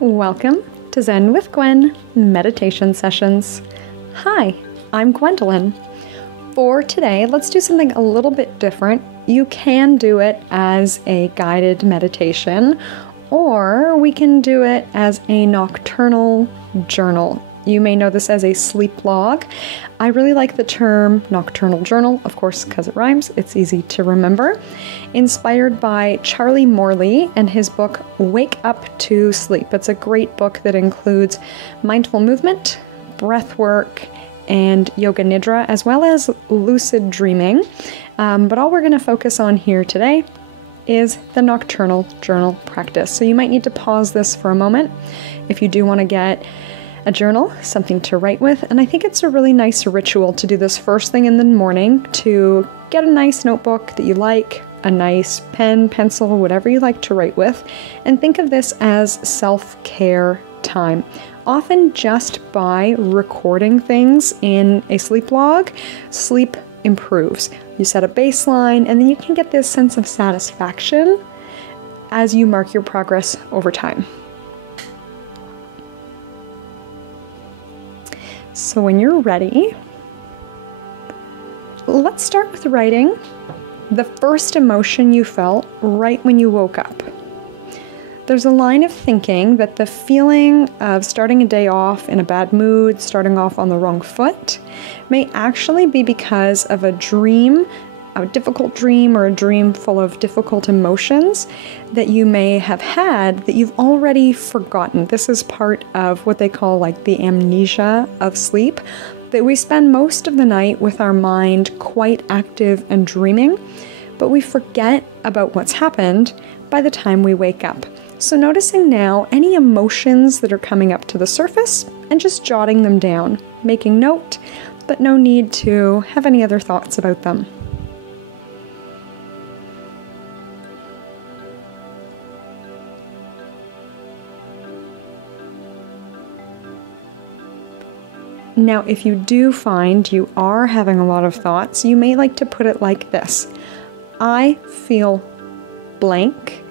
Welcome to Zen with Gwen meditation sessions. Hi, I'm Gwendolyn. For today, let's do something a little bit different. You can do it as a guided meditation, or we can do it as a nocturnal journal. You may know this as a sleep log. I really like the term Nocturnal Journal, of course, because it rhymes. It's easy to remember. Inspired by Charlie Morley and his book, Wake Up to Sleep. It's a great book that includes mindful movement, breath work, and yoga nidra, as well as lucid dreaming. But all we're going to focus on here today is the Nocturnal Journal practice. So you might need to pause this for a moment if you do want to get a journal, something to write with, and I think it's a really nice ritual to do this first thing in the morning, to get a nice notebook that you like, a nice pen, pencil, whatever you like to write with, and think of this as self-care time. Often just by recording things in a sleep log, sleep improves. You set a baseline, and then you can get this sense of satisfaction as you mark your progress over time. So when you're ready, let's start with writing the first emotion you felt right when you woke up. There's a line of thinking that the feeling of starting a day off in a bad mood, starting off on the wrong foot, may actually be because of a dream, a difficult dream, or a dream full of difficult emotions that you may have had that you've already forgotten. This is part of what they call like the amnesia of sleep, that we spend most of the night with our mind quite active and dreaming, but we forget about what's happened by the time we wake up. So noticing now any emotions that are coming up to the surface and just jotting them down, making note, but no need to have any other thoughts about them. Now, if you do find you are having a lot of thoughts, you may like to put it like this: I feel blank,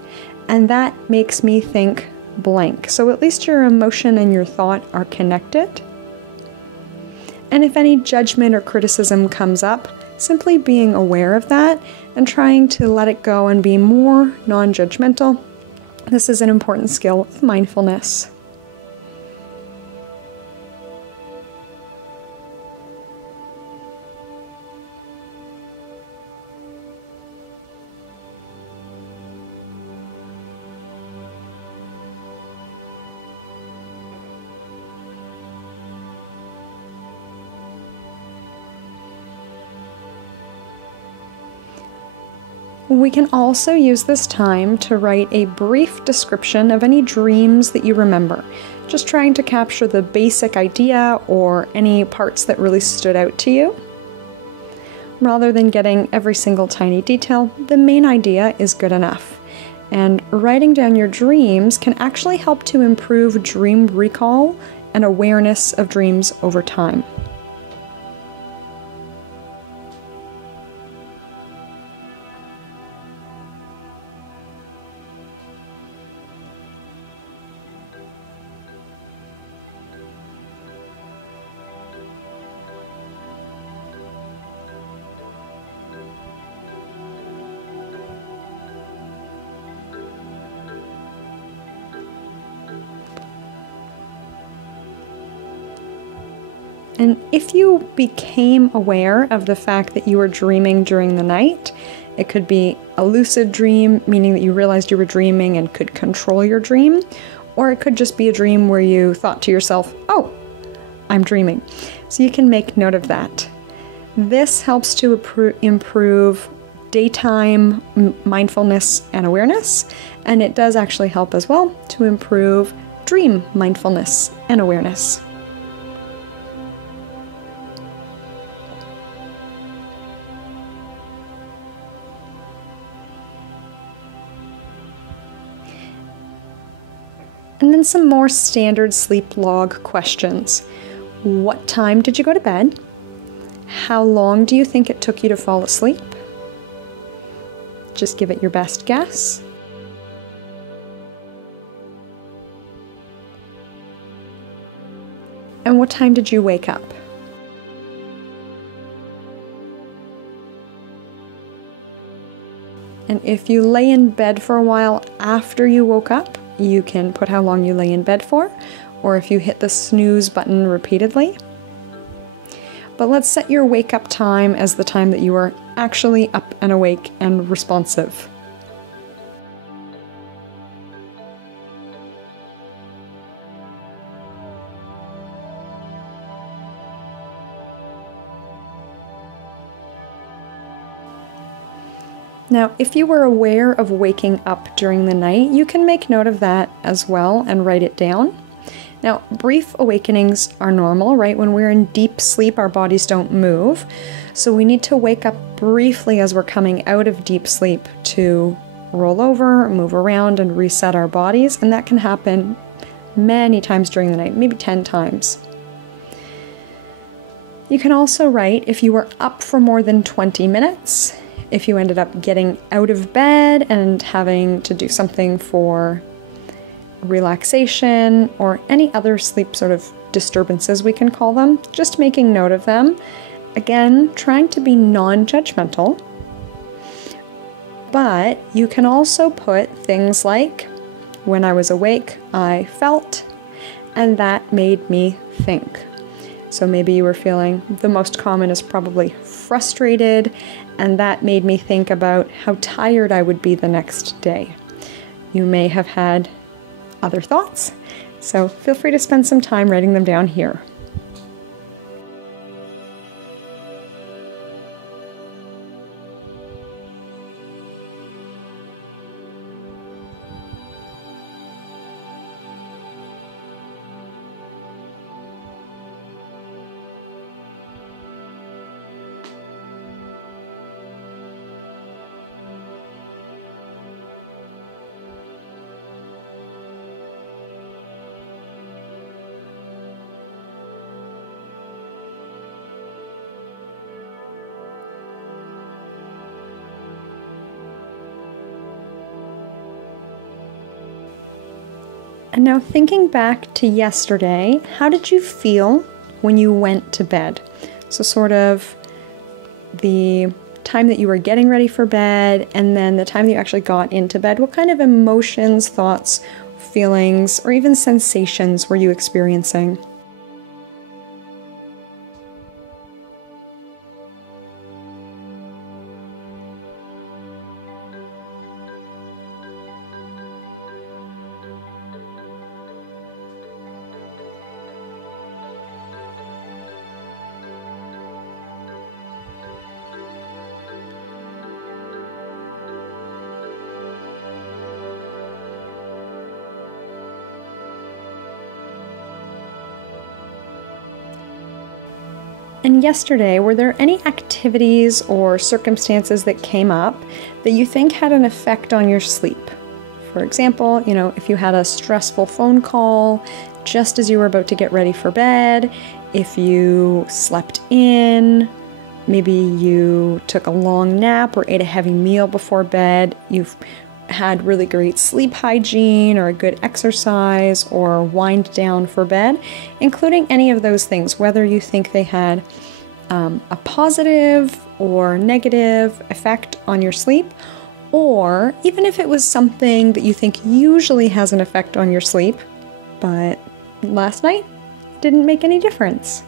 and that makes me think blank. So at least your emotion and your thought are connected. And if any judgment or criticism comes up, simply being aware of that and trying to let it go and be more non-judgmental. This is an important skill of mindfulness. We can also use this time to write a brief description of any dreams that you remember, just trying to capture the basic idea or any parts that really stood out to you. Rather than getting every single tiny detail, the main idea is good enough. And writing down your dreams can actually help to improve dream recall and awareness of dreams over time. And if you became aware of the fact that you were dreaming during the night, it could be a lucid dream, meaning that you realized you were dreaming and could control your dream, or it could just be a dream where you thought to yourself, oh, I'm dreaming. So you can make note of that. This helps to improve daytime mindfulness and awareness, and it does actually help as well to improve dream mindfulness and awareness. And then some more standard sleep log questions. What time did you go to bed? How long do you think it took you to fall asleep? Just give it your best guess. And what time did you wake up? And if you lay in bed for a while after you woke up, you can put how long you lay in bed for, or if you hit the snooze button repeatedly. But let's set your wake up time as the time that you are actually up and awake and responsive. Now, if you were aware of waking up during the night, you can make note of that as well and write it down. Now, brief awakenings are normal, right? When we're in deep sleep, our bodies don't move. So we need to wake up briefly as we're coming out of deep sleep to roll over, move around, and reset our bodies. And that can happen many times during the night, maybe 10 times. You can also write if you were up for more than 20 minutes, if you ended up getting out of bed and having to do something for relaxation or any other sleep sort of disturbances, we can call them, just making note of them. Again, trying to be non-judgmental. But you can also put things like, when I was awake, I felt, and that made me think. So maybe you were feeling, the most common is probably frustrated, and that made me think about how tired I would be the next day. You may have had other thoughts, so feel free to spend some time writing them down here. And now thinking back to yesterday, how did you feel when you went to bed? So sort of the time that you were getting ready for bed and then the time that you actually got into bed. What kind of emotions, thoughts, feelings, or even sensations were you experiencing? And yesterday, were there any activities or circumstances that came up that you think had an effect on your sleep? For example, if you had a stressful phone call just as you were about to get ready for bed, if you slept in, maybe you took a long nap or ate a heavy meal before bed, you've had really great sleep hygiene or a good exercise or wind down for bed, including any of those things, whether you think they had a positive or negative effect on your sleep, or even if it was something that you think usually has an effect on your sleep, but last night didn't make any difference.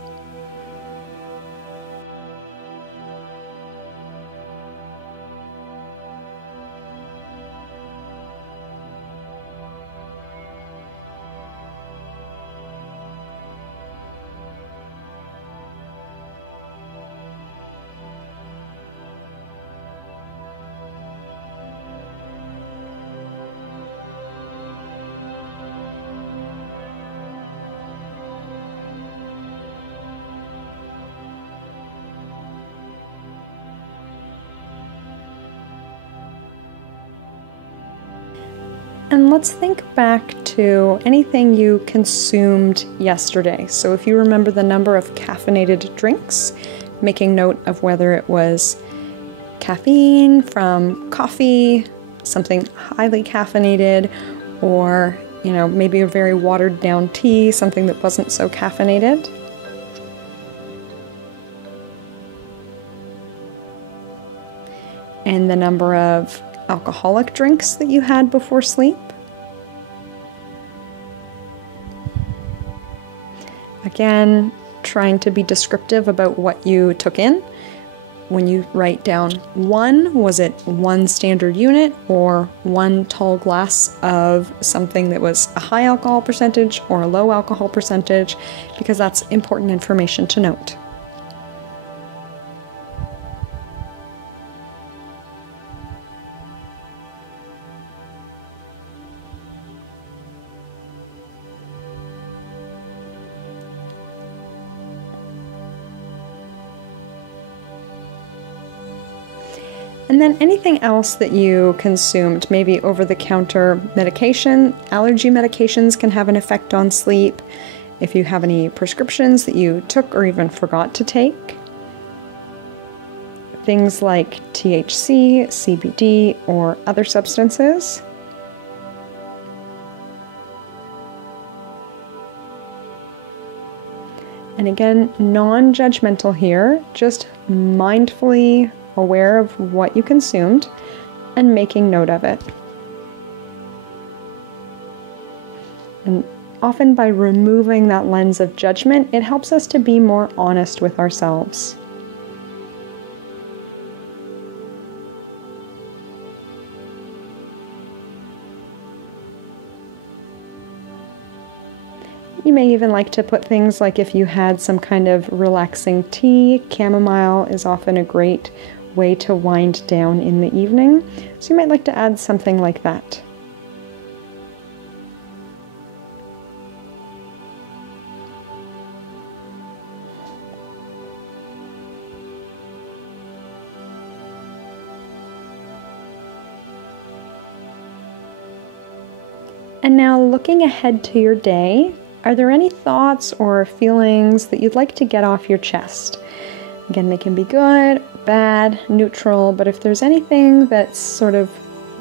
And let's think back to anything you consumed yesterday. So if you remember the number of caffeinated drinks, making note of whether it was caffeine from coffee, something highly caffeinated, or maybe a very watered down tea, something that wasn't so caffeinated. And the number of alcoholic drinks that you had before sleep. Again, trying to be descriptive about what you took in. When you write down one, was it one standard unit or one tall glass of something that was a high alcohol percentage or a low alcohol percentage? Because that's important information to note. And then anything else that you consumed, maybe over-the-counter medication. Allergy medications can have an effect on sleep. If you have any prescriptions that you took or even forgot to take. Things like THC, CBD, or other substances. And again, non-judgmental here, just mindfully aware of what you consumed and making note of it. And often by removing that lens of judgment, it helps us to be more honest with ourselves. You may even like to put things like if you had some kind of relaxing tea. Chamomile is often a great way to wind down in the evening, so you might like to add something like that. And now looking ahead to your day, are there any thoughts or feelings that you'd like to get off your chest? Again, they can be good, bad, neutral, but if there's anything that's sort of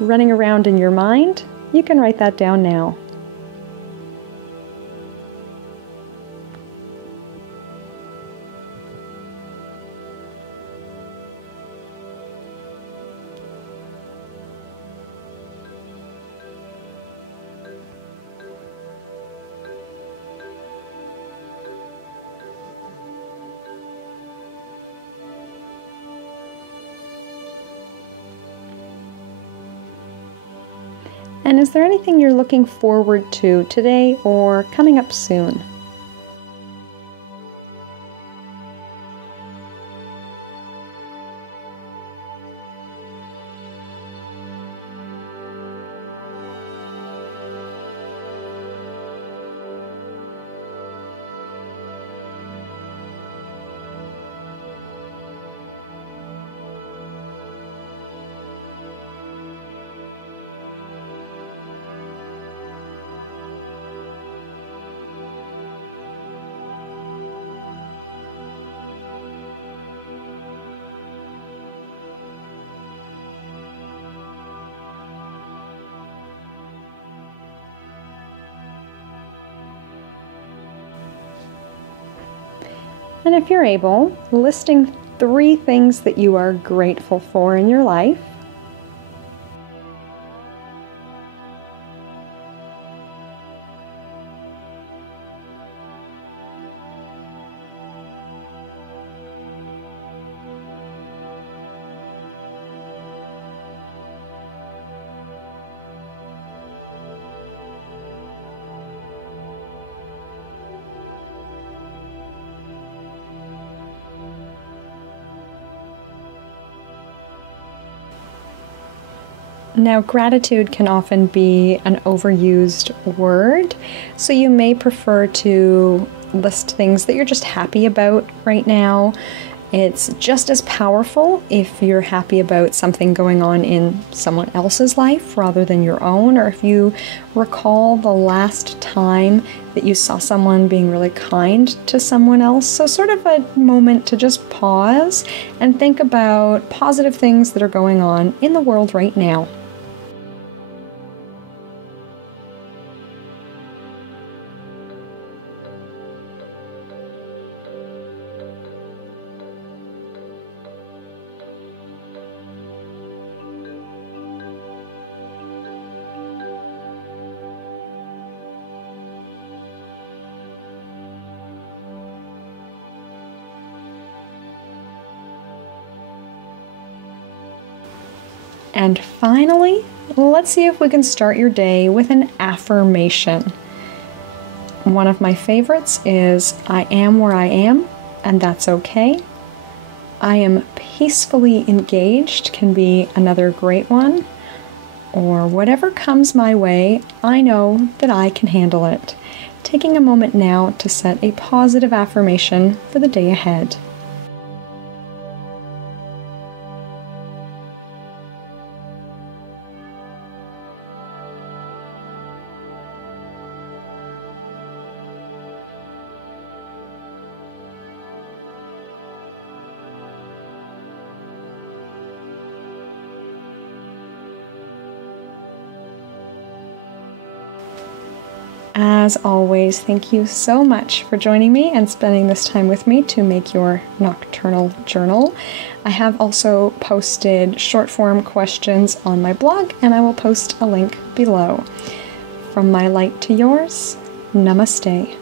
running around in your mind, you can write that down now. And is there anything you're looking forward to today or coming up soon? And if you're able, listing 3 things that you are grateful for in your life. Now, gratitude can often be an overused word, so you may prefer to list things that you're just happy about right now. It's just as powerful if you're happy about something going on in someone else's life rather than your own, or if you recall the last time that you saw someone being really kind to someone else. So sort of a moment to just pause and think about positive things that are going on in the world right now. And finally, let's see if we can start your day with an affirmation. One of my favorites is, I am where I am, and that's okay. I am peacefully engaged can be another great one. Or whatever comes my way, I know that I can handle it. Taking a moment now to set a positive affirmation for the day ahead. As always, thank you so much for joining me and spending this time with me to make your Nocturnal Journal. I have also posted short form questions on my blog, and I will post a link below. From my light to yours, namaste.